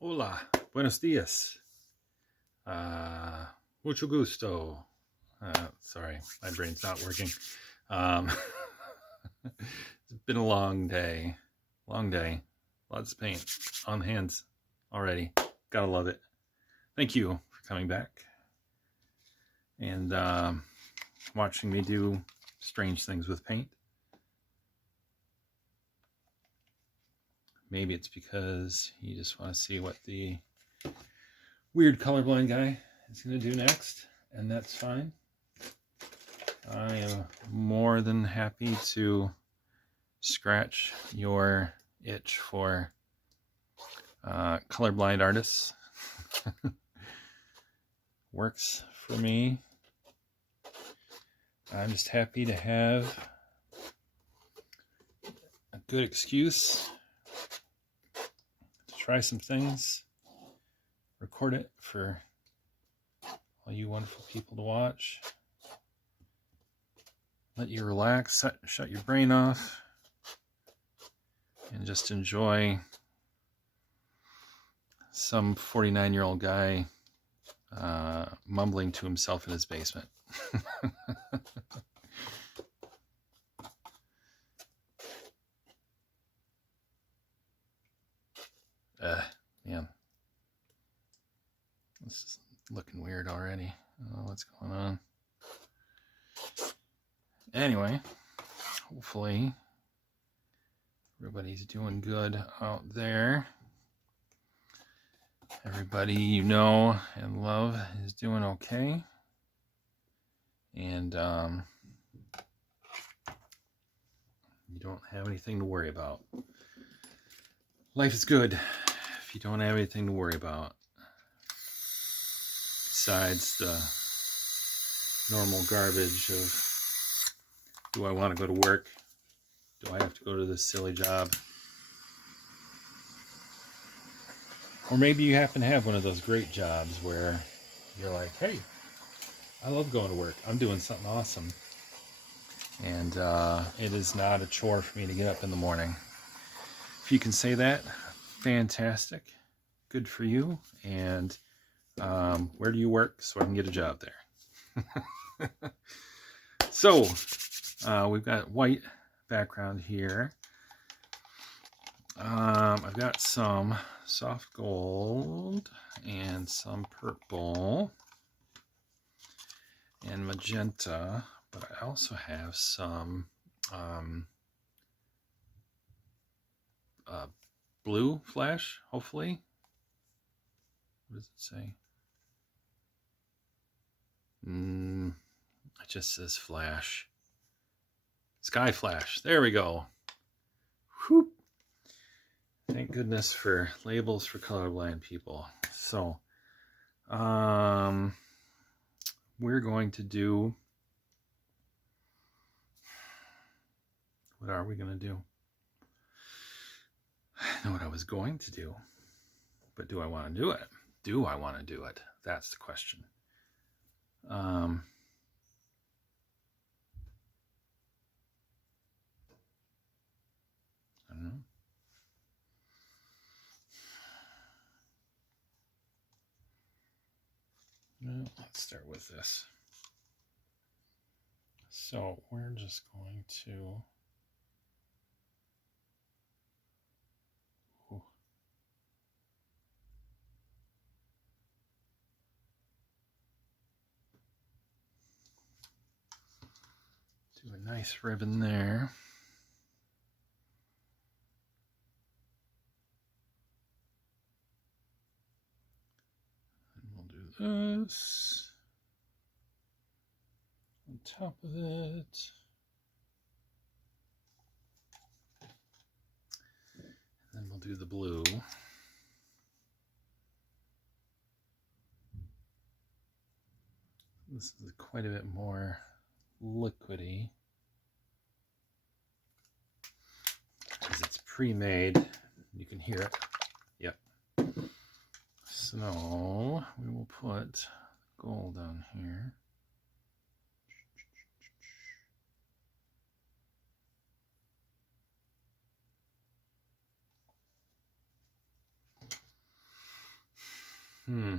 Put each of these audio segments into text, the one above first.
Hola, buenos dias. Mucho gusto. Sorry, my brain's not working. It's been a long day. Lots of paint on hands already. Gotta love it. Thank you for coming back and watching me do strange things with paint. Maybe it's because you just want to see what the weird colorblind guy is going to do next, and that's fine. I am more than happy to scratch your itch for colorblind artists. Works for me. I'm just happy to have a good excuse to try some things, record it for all you wonderful people to watch, let you relax, shut your brain off, and just enjoy some 49-year-old guy mumbling to himself in his basement. Man, this is looking weird already. I don't know what's going on. Anyway, hopefully everybody's doing good out there. Everybody you know and love is doing okay. And you don't have anything to worry about. Life is good if you don't have anything to worry about. Besides the normal garbage of, do I want to go to work? Do I have to go to this silly job? Or maybe you happen to have one of those great jobs where you're like, hey, I love going to work. I'm doing something awesome. And it is not a chore for me to get up in the morning. If you can say that, fantastic. Good for you. And where do you work so I can get a job there? So, we've got white background here. I've got some soft gold and some purple and magenta, but I also have some blue flash, hopefully. What does it say? It just says flash. Sky flash. There we go. Whoop. Thank goodness for labels for colorblind people. So, we're going to do, what are we going to do? I know what I was going to do, but do I want to do it? Do I want to do it? That's the question. I don't know. Well, let's start with this. So we're just going to do a nice ribbon there. And we'll do this on top of it. And then we'll do the blue. This is quite a bit more liquidy because it's pre-made. You can hear it. Yep. So we will put gold on here. Hmm.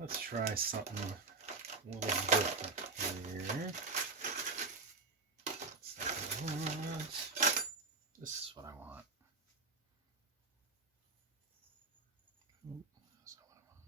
Let's try something a little different here. This is what I want. Ooh, that's not what I want.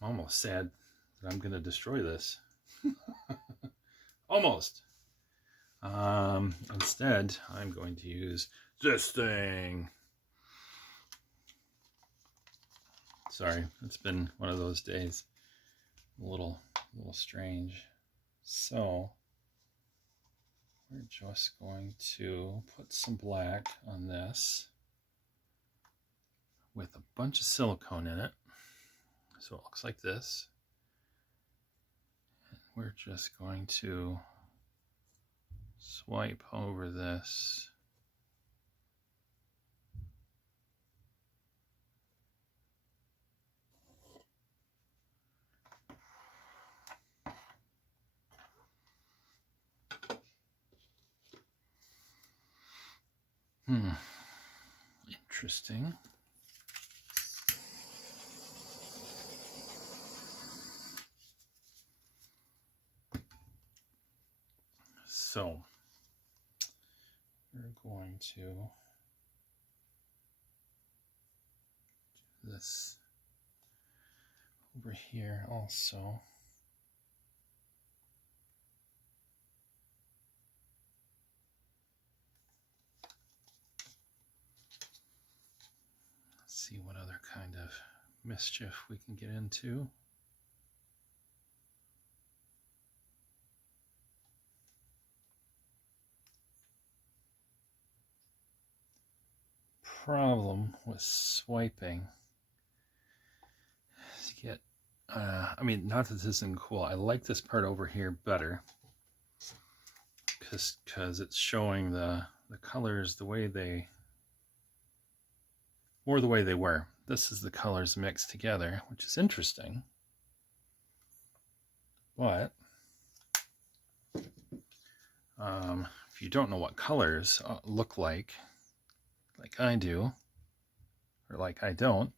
I'm almost sad that I'm going to destroy this. Almost. Instead, I'm going to use this thing. Sorry, it's been one of those days. A little strange. So, we're just going to put some black on this with a bunch of silicone in it. So it looks like this. And we're just going to swipe over this. Interesting. So we're going to do this over here also. Let's see what other kind of mischief we can get into. Problem with swiping is you get, I mean, not that this isn't cool. I like this part over here better because it's showing the colors the way they were. This is the colors mixed together, which is interesting. But if you don't know what colors look like I do, or like I don't,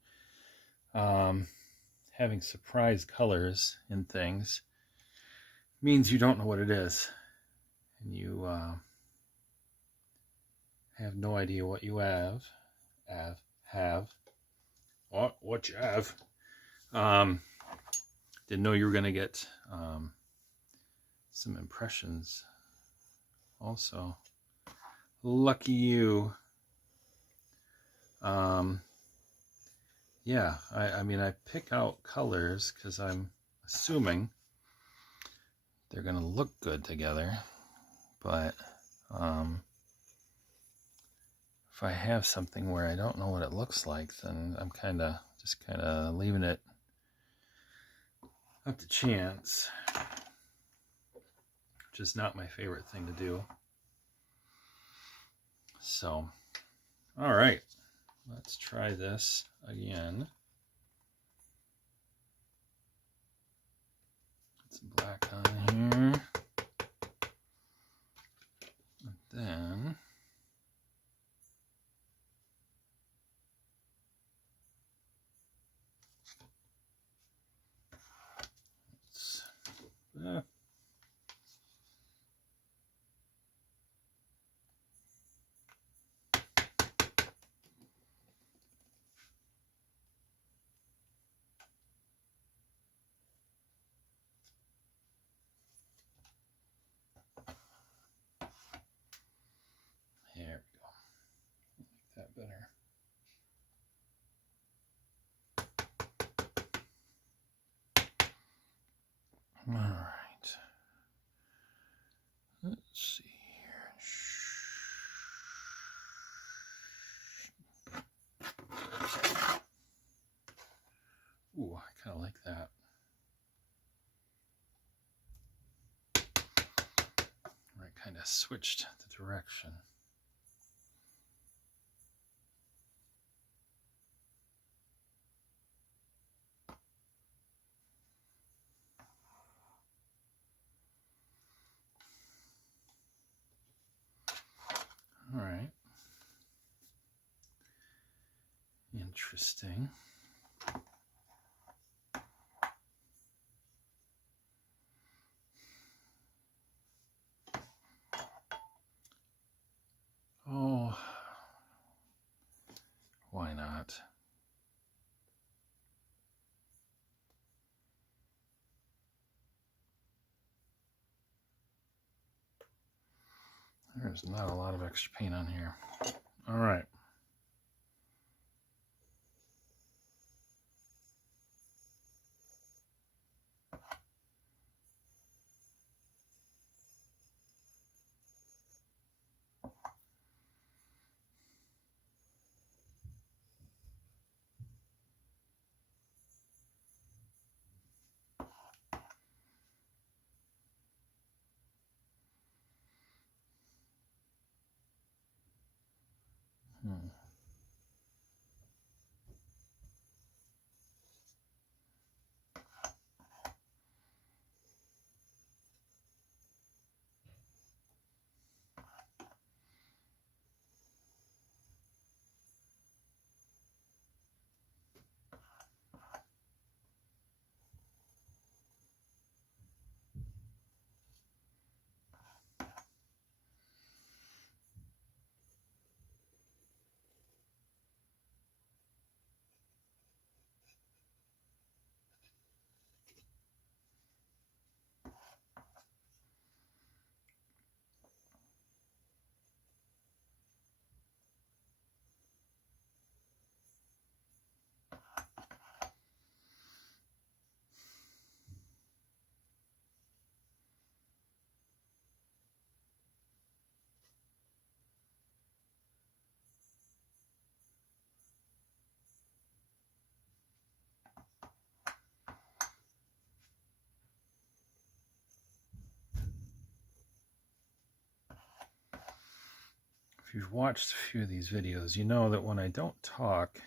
having surprise colors in things means you don't know what it is, and you have no idea what you have. What you have. Didn't know you were going to get some impressions also. Lucky you. Yeah, I mean, I pick out colors because I'm assuming they're going to look good together, but if I have something where I don't know what it looks like, then I'm just kind of leaving it up to chance, which is not my favorite thing to do. So, all right, let's try this again. Put some black on here, and then I switched the direction. All right. Interesting. Oh, why not? There's not a lot of extra paint on here. All right. If you've watched a few of these videos, you know that when I don't talk,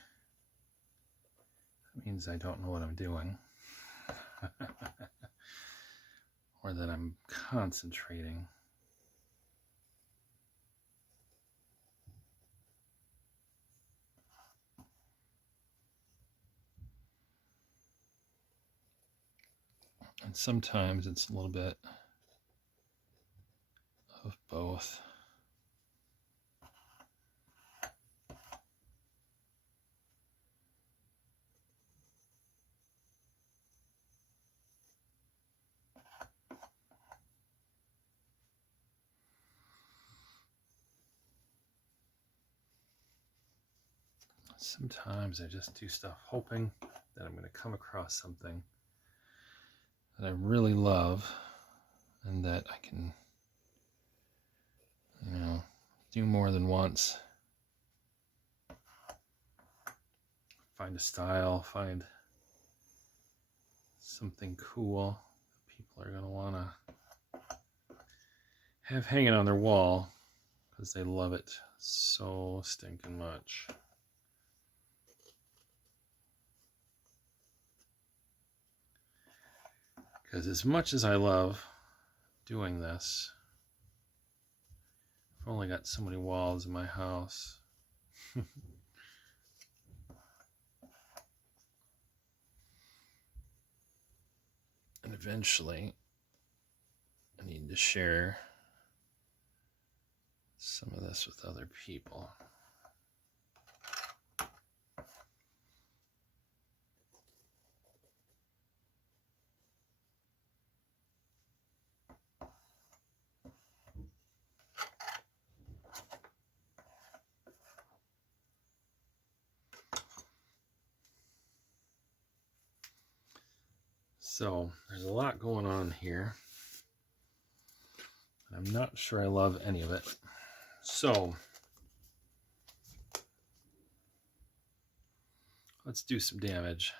that means I don't know what I'm doing. Or that I'm concentrating. And sometimes it's a little bit of both. Sometimes I just do stuff hoping that I'm going to come across something that I really love and that I can, do more than once. Find a style, find something cool that people are going to want to have hanging on their wall because they love it so stinking much. Because as much as I love doing this, I've only got so many walls in my house. And eventually, I need to share some of this with other people. So there's a lot going on here. I'm not sure I love any of it. So let's do some damage.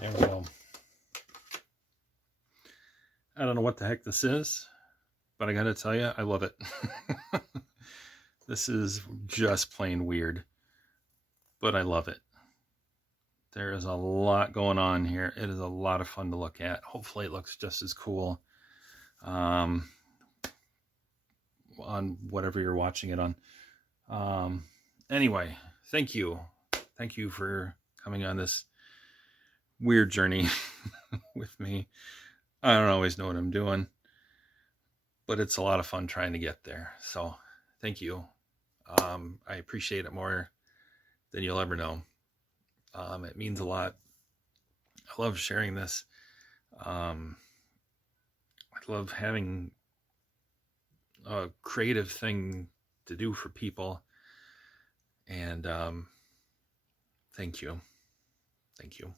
There we go. I don't know what the heck this is, but I gotta tell you, I love it. This is just plain weird, but I love it. There is a lot going on here. It is a lot of fun to look at. Hopefully it looks just as cool on whatever you're watching it on. Anyway, thank you. Thank you for coming on this weird journey with me. I don't always know what I'm doing, but it's a lot of fun trying to get there. So thank you. I appreciate it more than you'll ever know. It means a lot. I love sharing this. I love having a creative thing to do for people. And thank you. Thank you.